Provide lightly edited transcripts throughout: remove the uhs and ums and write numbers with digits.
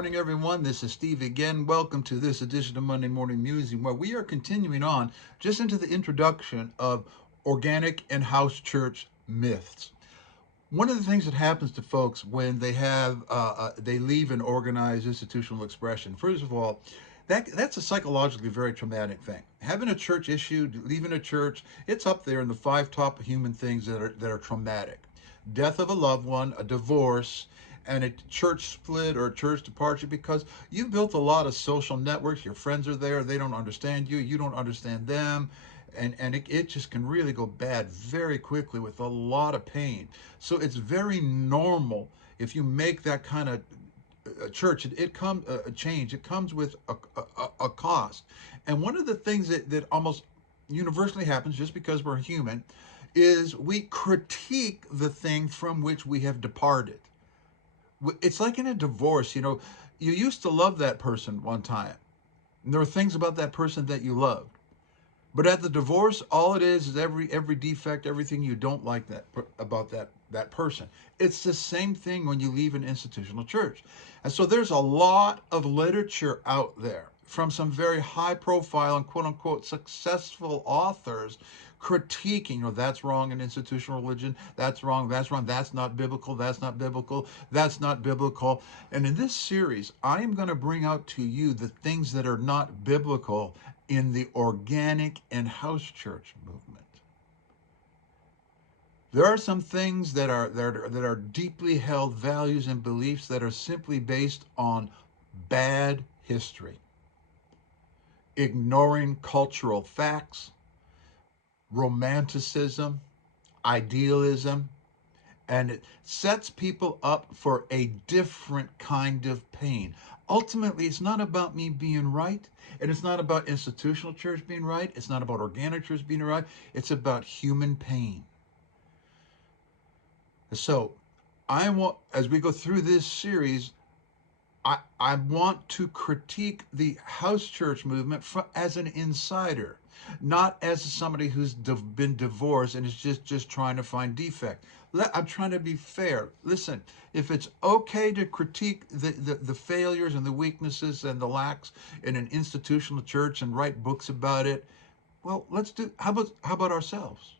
morning, everyone. This is Steve again. Welcome to this edition of Monday Morning Musing, where we are continuing on just into the introduction of organic and house church myths. One of the things that happens to folks when they leave an organized institutional expression, first of all, that's a psychologically very traumatic thing. Having a church issue, leaving a church, it's up there in the five top human things that are traumatic. Death of a loved one, a divorce, and a church split or a church departure, because you've built a lot of social networks. Your friends are there, they don't understand you, you don't understand them, and it just can really go bad very quickly with a lot of pain. So it's very normal if you make that kind of church, it comes a change. It comes with a cost, and one of the things that almost universally happens, just because we're human, is we critique the thing from which we have departed. It's like in a divorce. You used to love that person one time, and there were things about that person that you loved. But at the divorce, all it is every defect, everything you don't like about that person. It's the same thing when you leave an institutional church. And so there's a lot of literature out there from some very high profile and quote unquote successful authors critiquing, that's wrong in institutional religion, that's wrong, that's not biblical, that's not biblical, that's not biblical. And in this series, I am going to bring out to you the things that are not biblical in the organic and house church movement. There are some things that are deeply held values and beliefs that are simply based on bad history, ignoring cultural facts, romanticism, idealism, and it sets people up for a different kind of pain. Ultimately, it's not about me being right, and it's not about institutional church being right, it's not about organic church being right, it's about human pain. So, as we go through this series, I want to critique the house church movement as an insider, not as somebody who's been divorced and is just trying to find defect. I'm trying to be fair. Listen, if it's okay to critique the failures and the weaknesses and the lacks in an institutional church and write books about it, well, let's do. How about ourselves?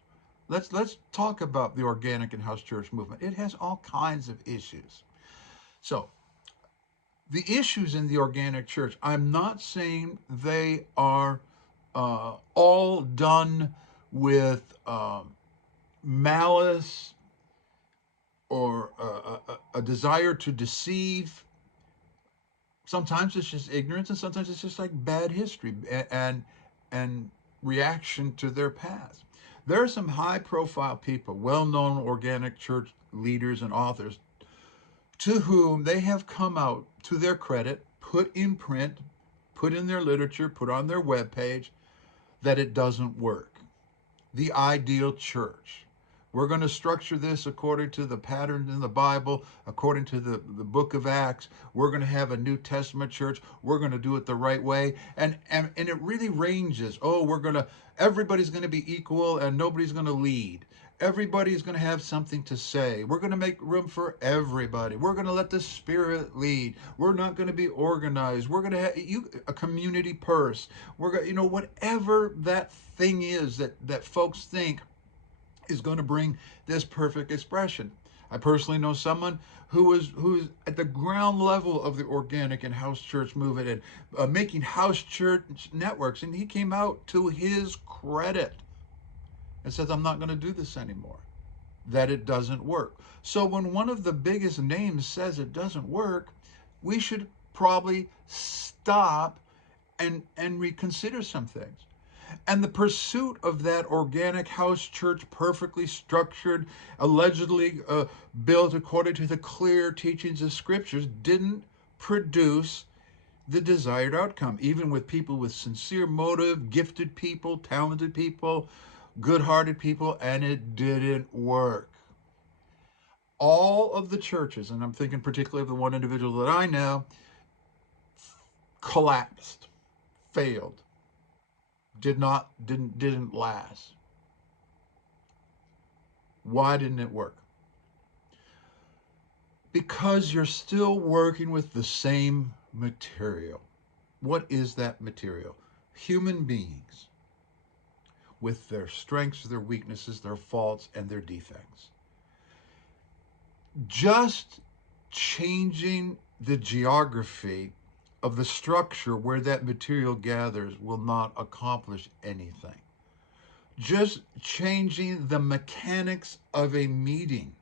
Let's talk about the organic and house church movement. It has all kinds of issues. So the issues in the organic church, I'm not saying they are all done with malice or a desire to deceive. Sometimes it's just ignorance, and sometimes it's just like bad history and reaction to their past. There are some high profile people, well known organic church leaders and authors, to whom they have come out, to their credit, put in print, put in their literature, put on their webpage, that it doesn't work. The ideal church. We're going to structure this according to the pattern in the Bible, according to the book of Acts. We're going to have a New Testament church. We're going to do it the right way. And it really ranges. Everybody's going to be equal and nobody's going to lead. Everybody's going to have something to say. We're going to make room for everybody. We're going to let the Spirit lead. We're not going to be organized. We're going to have a community purse. We're going, whatever that thing is that folks think is going to bring this perfect expression. I personally know someone who's at the ground level of the organic and house church movement and making house church networks, and he came out to his credit and says, I'm not going to do this anymore, that it doesn't work. So when one of the biggest names says it doesn't work, we should probably stop and reconsider some things. And the pursuit of that organic house church, perfectly structured, allegedly built according to the clear teachings of scriptures, didn't produce the desired outcome, even with people with sincere motive, gifted people, talented people, good-hearted people, and it didn't work. All of the churches, and I'm thinking particularly of the one individual that I know, collapsed, failed, didn't last. Why didn't it work? Because you're still working with the same material. What is that material? Human beings with their strengths, their weaknesses, their faults, and their defects. Just changing the geography of the structure where that material gathers will not accomplish anything. Just changing the mechanics of a meeting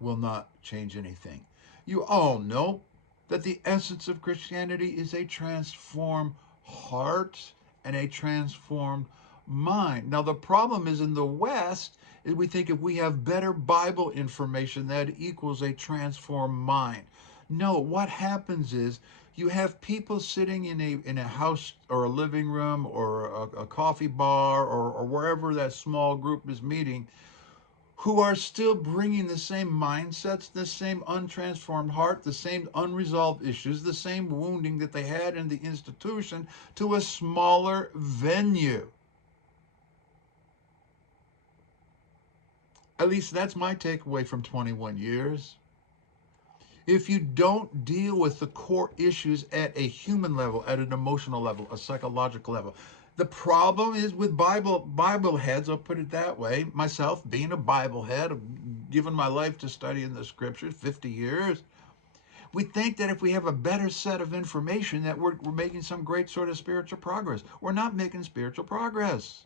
will not change anything. You all know that the essence of Christianity is a transformed heart and a transformed mind. Now, the problem is in the West, is we think if we have better Bible information, that equals a transformed mind. No, what happens is you have people sitting in a house or a living room or a coffee bar or wherever that small group is meeting who are still bringing the same mindsets, the same untransformed heart, the same unresolved issues, the same wounding that they had in the institution to a smaller venue. At least that's my takeaway from 21 years. If you don't deal with the core issues at a human level, at an emotional level, a psychological level, the problem is with Bible heads, I'll put it that way, myself being a Bible head, given my life to studying the scriptures, 50 years, we think that if we have a better set of information that we're making some great sort of spiritual progress. We're not making spiritual progress.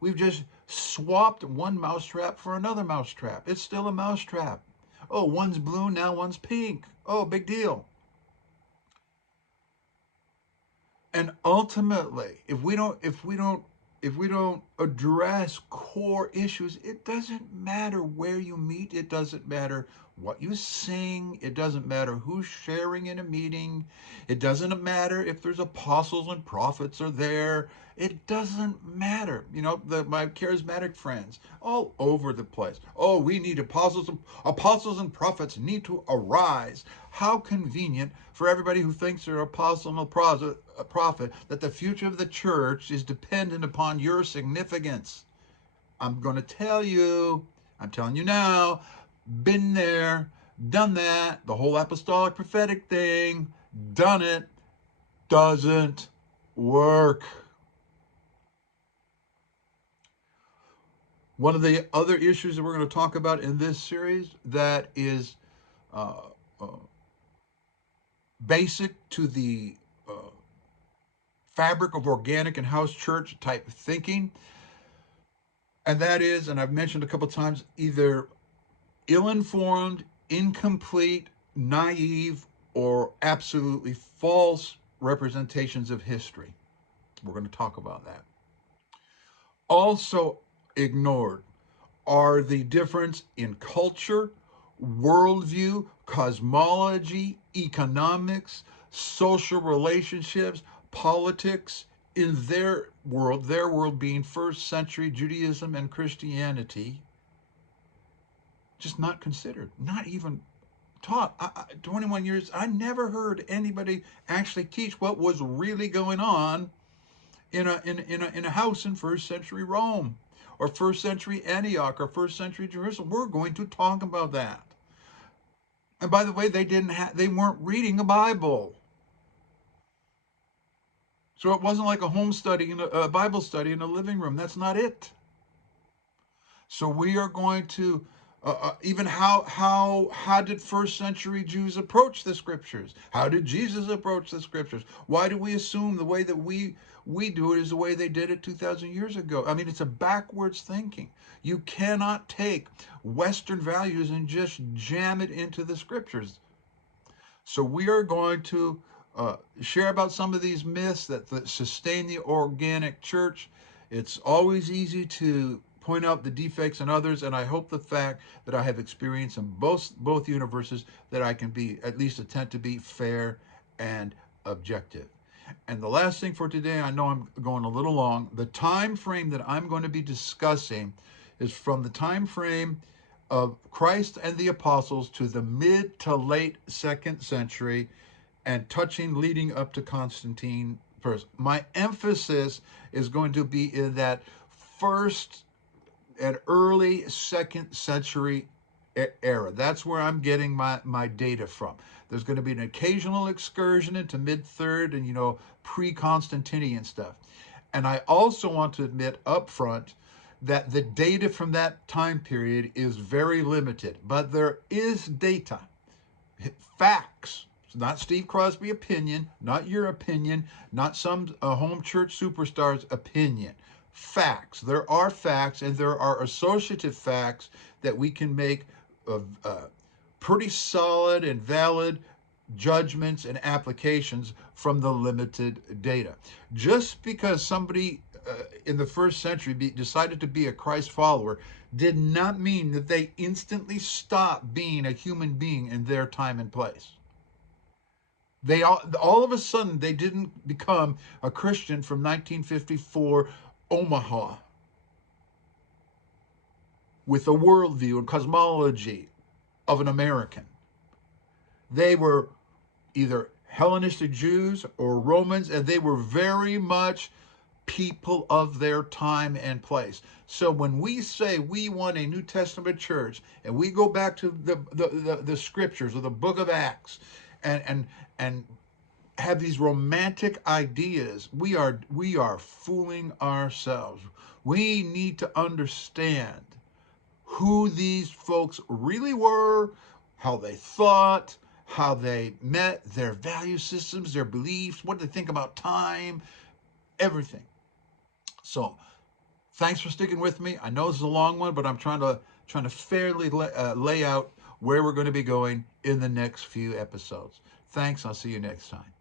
We've just swapped one mousetrap for another mousetrap. It's still a mousetrap. Oh, one's blue, now one's pink. Oh, big deal. And ultimately, if we don't address core issues, it doesn't matter where you meet, it doesn't matter what you sing, it doesn't matter who's sharing in a meeting, it doesn't matter if there's apostles and prophets are there. It doesn't matter. My charismatic friends all over the place. Oh, we need apostles and prophets need to arise. How convenient for everybody who thinks they're apostle and a prophet that the future of the church is dependent upon your significance. I'm going to tell you, I'm telling you now, been there, done that, the whole apostolic prophetic thing, done it, doesn't work. One of the other issues that we're going to talk about in this series that is uh, uh, basic to the fabric of organic and house church type thinking, and that is, and I've mentioned a couple times, either ill-informed, incomplete, naive, or absolutely false representations of history. We're going to talk about that. Also ignored are the difference in culture, worldview, cosmology, economics, social relationships, politics in their world being first century Judaism and Christianity, just not considered, not even taught. 21 years, I never heard anybody actually teach what was really going on in a house in first century Rome or first century Antioch or first century Jerusalem. We're going to talk about that. And by the way, they weren't reading a Bible. So it wasn't like a home study in a Bible study in a living room. That's not it. So we are going to even how did first century Jews approach the scriptures? How did Jesus approach the scriptures? Why do we assume the way that we do it is the way they did it 2,000 years ago? I mean, it's a backwards thinking. You cannot take Western values and just jam it into the scriptures. So we are going to share about some of these myths that sustain the organic church. It's always easy to point out the defects in others, and I hope the fact that I have experience in both universes that I can be at least attempt to be fair and objective. And the last thing for today, I know I'm going a little long. The time frame that I'm going to be discussing is from the time frame of Christ and the apostles to the mid to late second century and touching leading up to Constantine first. My emphasis is going to be in that first and early second century era. That's where I'm getting my data from. There's going to be an occasional excursion into mid third and, pre-Constantinian stuff. And I also want to admit up front that the data from that time period is very limited, but there is data, facts. It's not Steve Crosby opinion, not your opinion, not some home church superstar's opinion. Facts. There are facts, and there are associative facts that we can make pretty solid and valid judgments and applications from the limited data. Just because somebody in the first century decided to be a Christ follower did not mean that they instantly stopped being a human being in their time and place. They all of a sudden they didn't become a Christian from 1954 Omaha with a worldview and cosmology of an American. They were either Hellenistic Jews or Romans, and they were very much people of their time and place. So when we say we want a New Testament church, and we go back to the scriptures or the book of Acts, and have these romantic ideas, we are fooling ourselves. We need to understand who these folks really were, how they thought, how they met, their value systems, their beliefs, what they think about time, everything. So, thanks for sticking with me. I know this is a long one, but I'm trying to fairly lay out where we're going to be going in the next few episodes. Thanks. I'll see you next time.